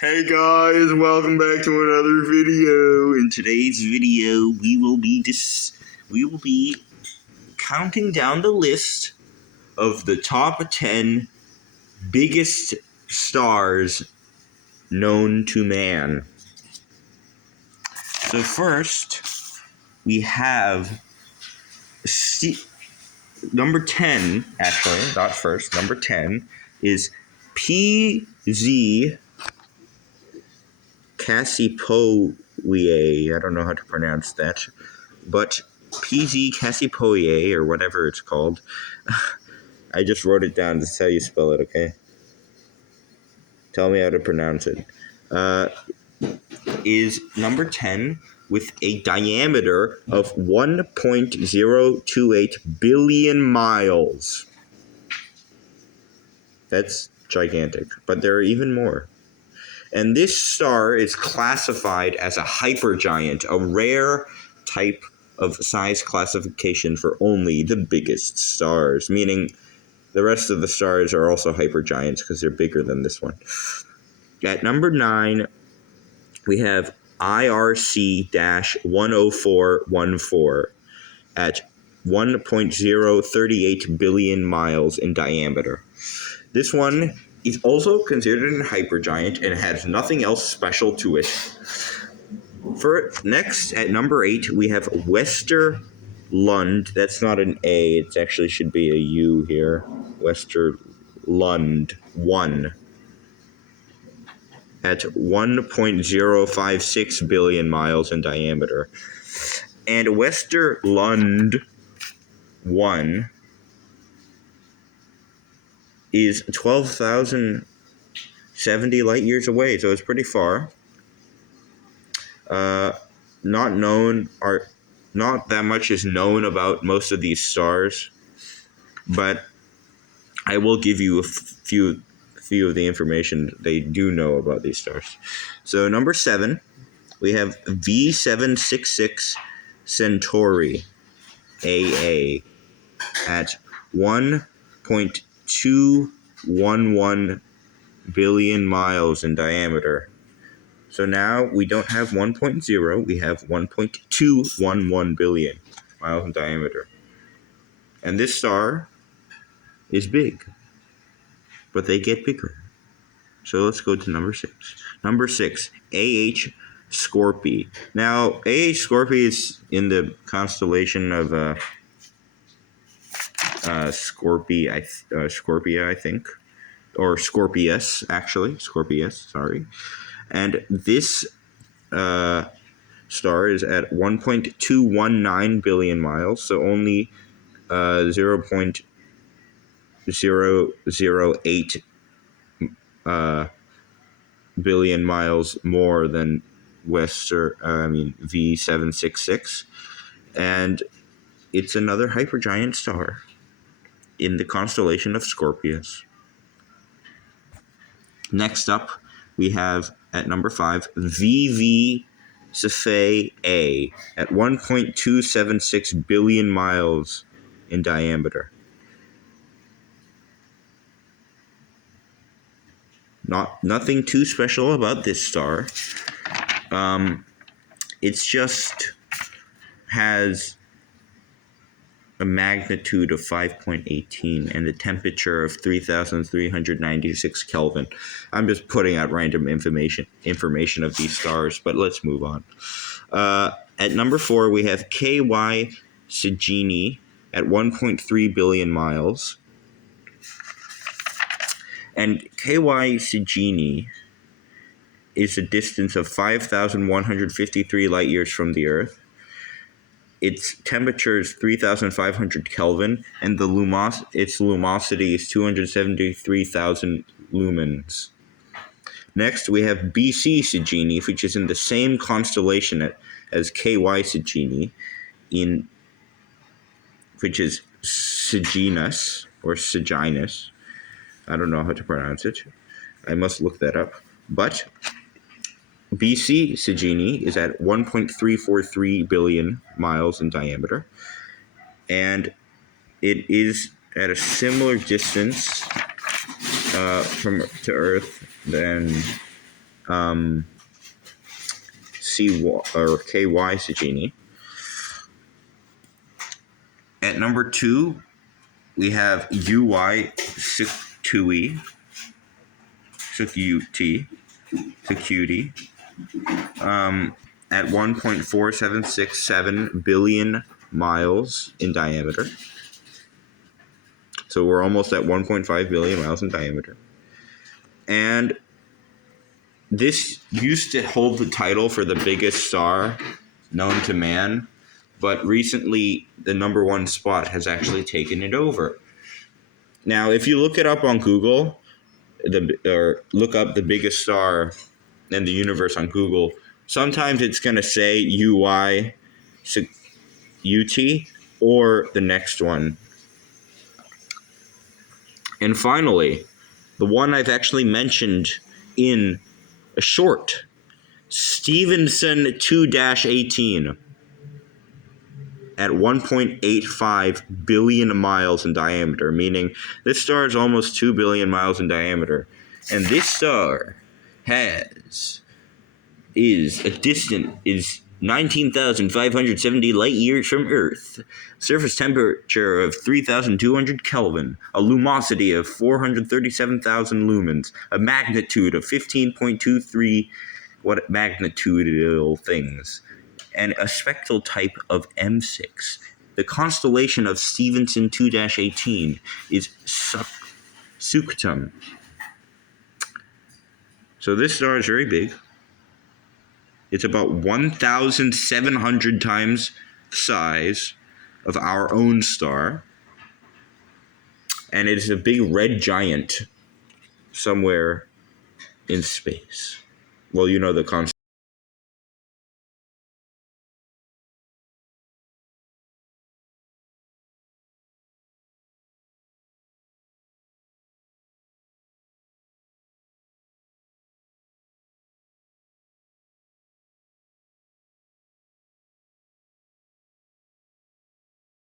Hey guys, welcome back to another video. In today's video, we will be counting down the list of the top 10 biggest stars known to man. So first, we have number 10, actually, not first. Number 10 is PZ Cassiopeiae. I don't know how to pronounce that, but PZ Cassiopeiae, or whatever it's called. I just wrote it down. That's how you spell it, okay? Tell me how to pronounce it. Is number 10 with a diameter of 1.028 billion miles. That's gigantic, but there are even more. And this star is classified as a hypergiant, a rare type of size classification for only the biggest stars, meaning the rest of the stars are also hypergiants because they're bigger than this one. At number 9, we have IRC-10414 at 1.038 billion miles in diameter. This one is also considered a hypergiant and has nothing else special to it. Next, at number 8, we have Westerlund. That's not an A. It actually should be a U here. Westerlund 1 at 1.056 billion miles in diameter. And Westerlund 1 is 12,070 light years away, so it's pretty far. Not that much is known about most of these stars, but I will give you a few of the information they do know about these stars. So number 7, we have V766 Centauri AA at 1.211 billion miles in diameter. So now we don't have 1.0, we have 1.211 billion miles in diameter. And this star is big, but they get bigger. So let's go to number 6. Number 6, AH Scorpii. Now, AH Scorpii is in the constellation of Scorpia, I think. Or Scorpius, actually. Scorpius, sorry. And this star is at 1.219 billion miles, so only 0.008 billion miles more than V766. And it's another hypergiant star in the constellation of Scorpius. Next up, we have at number 5, VV Cephei A at 1.276 billion miles in diameter. Nothing too special about this star. It's just has a magnitude of 5.18 and a temperature of 3,396 Kelvin. I'm just putting out random information of these stars, but let's move on. At number 4, we have KY Cygini at 1.3 billion miles. And KY Cygini is a distance of 5,153 light years from the Earth. Its temperature is 3,500 Kelvin, and its luminosity is 273,000 lumens. Next, we have BC Cygini, which is in the same constellation as KY Cygini, which is Cyginus, or Cyginus. I don't know how to pronounce it. I must look that up. But BC Cygini is at 1.343 billion miles in diameter, and it is at a similar distance to Earth than KY Cygini. At number 2, we have UY Secutii. At 1.4767 billion miles in diameter. So we're almost at 1.5 billion miles in diameter. And this used to hold the title for the biggest star known to man, but recently the number 1 spot has actually taken it over. Now, if you look it up on Google, or look up the biggest star in the universe on Google, sometimes it's going to say UY UT or the next one. And finally, the one I've actually mentioned in a short, Stephenson 2-18, at 1.85 billion miles in diameter, meaning this star is almost 2 billion miles in diameter. And this star is 19,570 light years from Earth, surface temperature of 3,200 Kelvin, a luminosity of 437,000 lumens, a magnitude of 15.23 magnitudinal things, and a spectral type of M6. The constellation of Stephenson 2-18 is Scutum. So this star is very big. It's about 1,700 times the size of our own star. And it is a big red giant somewhere in space. Well, you know the constellation.